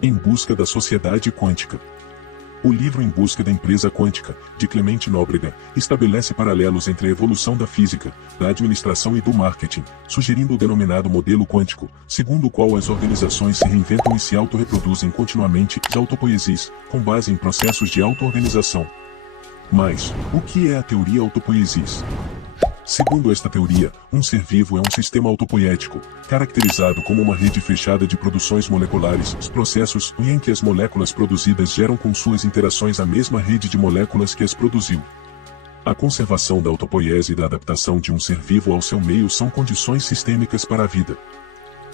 Em Busca da Sociedade Quântica. O livro Em Busca da Empresa Quântica, de Clemente Nóbrega, estabelece paralelos entre a evolução da física, da administração e do marketing, sugerindo o denominado modelo quântico, segundo o qual as organizações se reinventam e se autorreproduzem continuamente, as autopoiesis, com base em processos de auto-organização. Mas, o que é a teoria autopoiesis? Segundo esta teoria, um ser vivo é um sistema autopoético, caracterizado como uma rede fechada de produções moleculares, os processos em que as moléculas produzidas geram com suas interações a mesma rede de moléculas que as produziu. A conservação da autopoiese e da adaptação de um ser vivo ao seu meio são condições sistêmicas para a vida.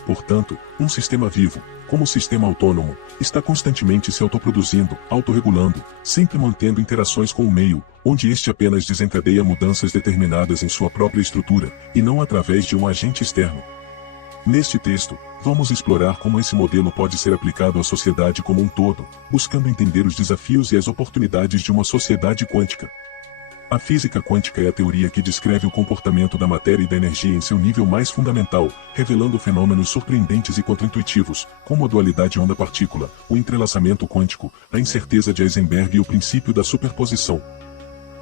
Portanto, um sistema vivo, como sistema autônomo, está constantemente se autoproduzindo, autorregulando, sempre mantendo interações com o meio, onde este apenas desencadeia mudanças determinadas em sua própria estrutura, e não através de um agente externo. Neste texto, vamos explorar como esse modelo pode ser aplicado à sociedade como um todo, buscando entender os desafios e as oportunidades de uma sociedade quântica. A física quântica é a teoria que descreve o comportamento da matéria e da energia em seu nível mais fundamental, revelando fenômenos surpreendentes e contraintuitivos, como a dualidade onda-partícula, o entrelaçamento quântico, a incerteza de Heisenberg e o princípio da superposição.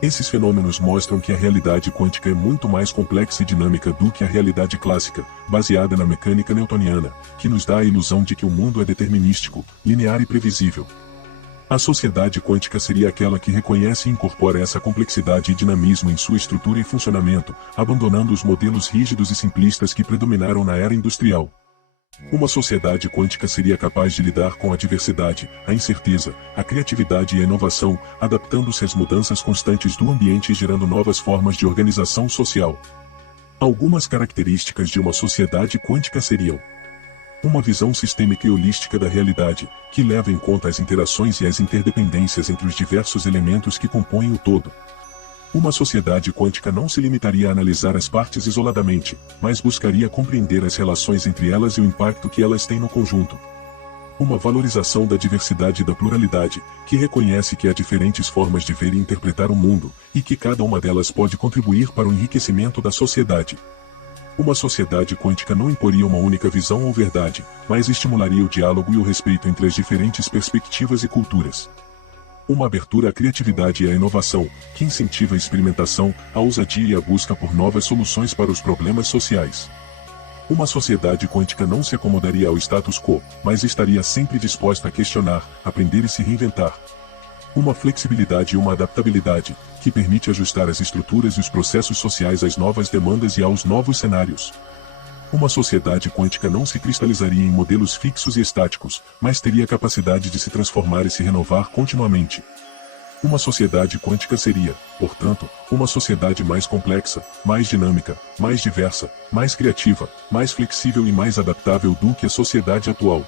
Esses fenômenos mostram que a realidade quântica é muito mais complexa e dinâmica do que a realidade clássica, baseada na mecânica newtoniana, que nos dá a ilusão de que o mundo é determinístico, linear e previsível. A sociedade quântica seria aquela que reconhece e incorpora essa complexidade e dinamismo em sua estrutura e funcionamento, abandonando os modelos rígidos e simplistas que predominaram na era industrial. Uma sociedade quântica seria capaz de lidar com a diversidade, a incerteza, a criatividade e a inovação, adaptando-se às mudanças constantes do ambiente e gerando novas formas de organização social. Algumas características de uma sociedade quântica seriam: uma visão sistêmica e holística da realidade, que leva em conta as interações e as interdependências entre os diversos elementos que compõem o todo. Uma sociedade quântica não se limitaria a analisar as partes isoladamente, mas buscaria compreender as relações entre elas e o impacto que elas têm no conjunto. Uma valorização da diversidade e da pluralidade, que reconhece que há diferentes formas de ver e interpretar o mundo, e que cada uma delas pode contribuir para o enriquecimento da sociedade. Uma sociedade quântica não imporia uma única visão ou verdade, mas estimularia o diálogo e o respeito entre as diferentes perspectivas e culturas. Uma abertura à criatividade e à inovação, que incentiva a experimentação, a ousadia e a busca por novas soluções para os problemas sociais. Uma sociedade quântica não se acomodaria ao status quo, mas estaria sempre disposta a questionar, aprender e se reinventar. Uma flexibilidade e uma adaptabilidade, que permite ajustar as estruturas e os processos sociais às novas demandas e aos novos cenários. Uma sociedade quântica não se cristalizaria em modelos fixos e estáticos, mas teria a capacidade de se transformar e se renovar continuamente. Uma sociedade quântica seria, portanto, uma sociedade mais complexa, mais dinâmica, mais diversa, mais criativa, mais flexível e mais adaptável do que a sociedade atual.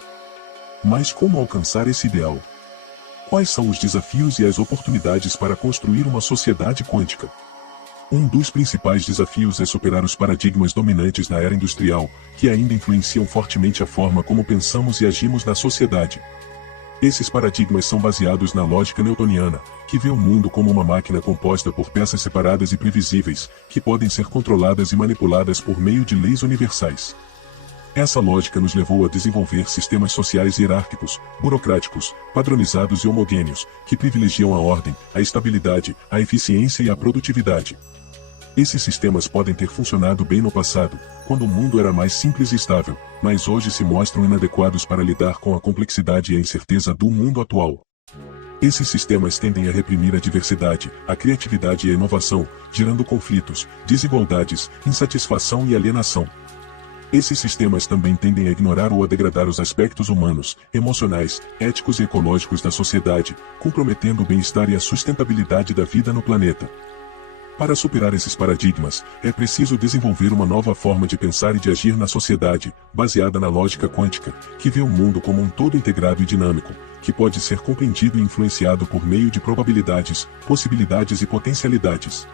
Mas como alcançar esse ideal? Quais são os desafios e as oportunidades para construir uma sociedade quântica? Um dos principais desafios é superar os paradigmas dominantes na era industrial, que ainda influenciam fortemente a forma como pensamos e agimos na sociedade. Esses paradigmas são baseados na lógica newtoniana, que vê o mundo como uma máquina composta por peças separadas e previsíveis, que podem ser controladas e manipuladas por meio de leis universais. Essa lógica nos levou a desenvolver sistemas sociais hierárquicos, burocráticos, padronizados e homogêneos, que privilegiam a ordem, a estabilidade, a eficiência e a produtividade. Esses sistemas podem ter funcionado bem no passado, quando o mundo era mais simples e estável, mas hoje se mostram inadequados para lidar com a complexidade e a incerteza do mundo atual. Esses sistemas tendem a reprimir a diversidade, a criatividade e a inovação, gerando conflitos, desigualdades, insatisfação e alienação. Esses sistemas também tendem a ignorar ou a degradar os aspectos humanos, emocionais, éticos e ecológicos da sociedade, comprometendo o bem-estar e a sustentabilidade da vida no planeta. Para superar esses paradigmas, é preciso desenvolver uma nova forma de pensar e de agir na sociedade, baseada na lógica quântica, que vê o mundo como um todo integrado e dinâmico, que pode ser compreendido e influenciado por meio de probabilidades, possibilidades e potencialidades.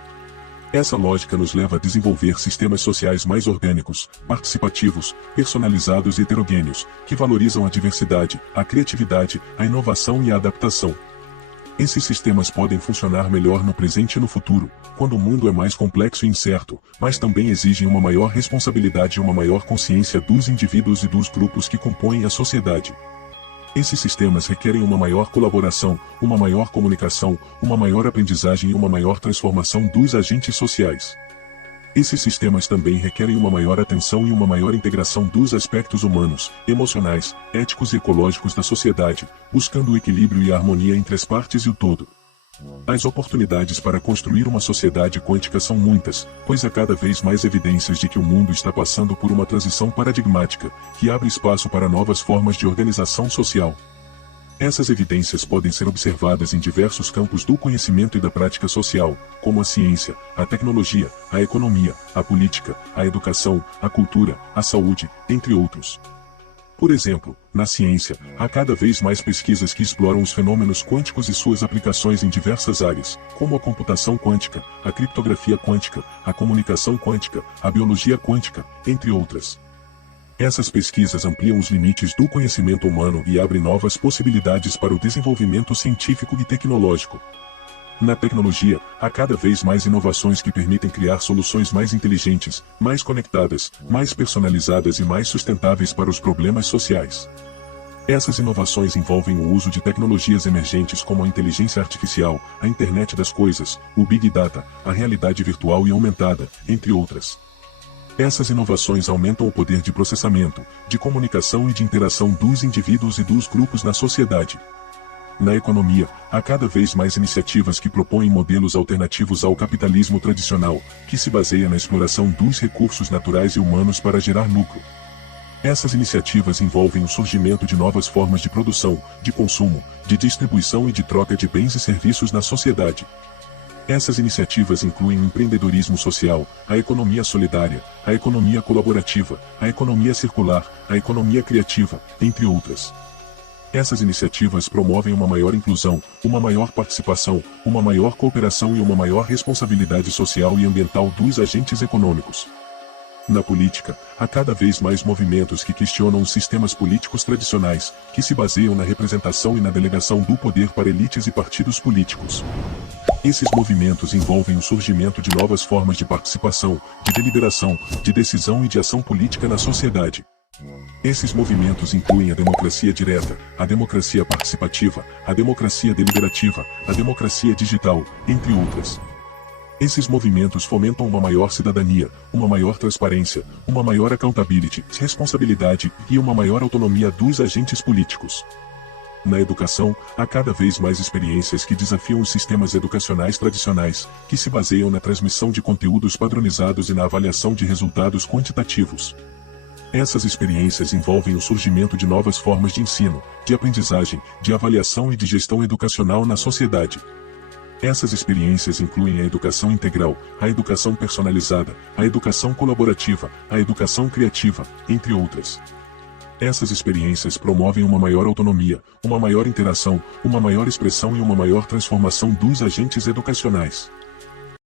Essa lógica nos leva a desenvolver sistemas sociais mais orgânicos, participativos, personalizados e heterogêneos, que valorizam a diversidade, a criatividade, a inovação e a adaptação. Esses sistemas podem funcionar melhor no presente e no futuro, quando o mundo é mais complexo e incerto, mas também exigem uma maior responsabilidade e uma maior consciência dos indivíduos e dos grupos que compõem a sociedade. Esses sistemas requerem uma maior colaboração, uma maior comunicação, uma maior aprendizagem e uma maior transformação dos agentes sociais. Esses sistemas também requerem uma maior atenção e uma maior integração dos aspectos humanos, emocionais, éticos e ecológicos da sociedade, buscando o equilíbrio e a harmonia entre as partes e o todo. As oportunidades para construir uma sociedade quântica são muitas, pois há cada vez mais evidências de que o mundo está passando por uma transição paradigmática, que abre espaço para novas formas de organização social. Essas evidências podem ser observadas em diversos campos do conhecimento e da prática social, como a ciência, a tecnologia, a economia, a política, a educação, a cultura, a saúde, entre outros. Por exemplo, na ciência, há cada vez mais pesquisas que exploram os fenômenos quânticos e suas aplicações em diversas áreas, como a computação quântica, a criptografia quântica, a comunicação quântica, a biologia quântica, entre outras. Essas pesquisas ampliam os limites do conhecimento humano e abrem novas possibilidades para o desenvolvimento científico e tecnológico. Na tecnologia, há cada vez mais inovações que permitem criar soluções mais inteligentes, mais conectadas, mais personalizadas e mais sustentáveis para os problemas sociais. Essas inovações envolvem o uso de tecnologias emergentes como a inteligência artificial, a internet das coisas, o Big Data, a realidade virtual e aumentada, entre outras. Essas inovações aumentam o poder de processamento, de comunicação e de interação dos indivíduos e dos grupos na sociedade. Na economia, há cada vez mais iniciativas que propõem modelos alternativos ao capitalismo tradicional, que se baseia na exploração dos recursos naturais e humanos para gerar lucro. Essas iniciativas envolvem o surgimento de novas formas de produção, de consumo, de distribuição e de troca de bens e serviços na sociedade. Essas iniciativas incluem o empreendedorismo social, a economia solidária, a economia colaborativa, a economia circular, a economia criativa, entre outras. Essas iniciativas promovem uma maior inclusão, uma maior participação, uma maior cooperação e uma maior responsabilidade social e ambiental dos agentes econômicos. Na política, há cada vez mais movimentos que questionam os sistemas políticos tradicionais, que se baseiam na representação e na delegação do poder para elites e partidos políticos. Esses movimentos envolvem o surgimento de novas formas de participação, de deliberação, de decisão e de ação política na sociedade. Esses movimentos incluem a democracia direta, a democracia participativa, a democracia deliberativa, a democracia digital, entre outras. Esses movimentos fomentam uma maior cidadania, uma maior transparência, uma maior accountability, responsabilidade e uma maior autonomia dos agentes políticos. Na educação, há cada vez mais experiências que desafiam os sistemas educacionais tradicionais, que se baseiam na transmissão de conteúdos padronizados e na avaliação de resultados quantitativos. Essas experiências envolvem o surgimento de novas formas de ensino, de aprendizagem, de avaliação e de gestão educacional na sociedade. Essas experiências incluem a educação integral, a educação personalizada, a educação colaborativa, a educação criativa, entre outras. Essas experiências promovem uma maior autonomia, uma maior interação, uma maior expressão e uma maior transformação dos agentes educacionais.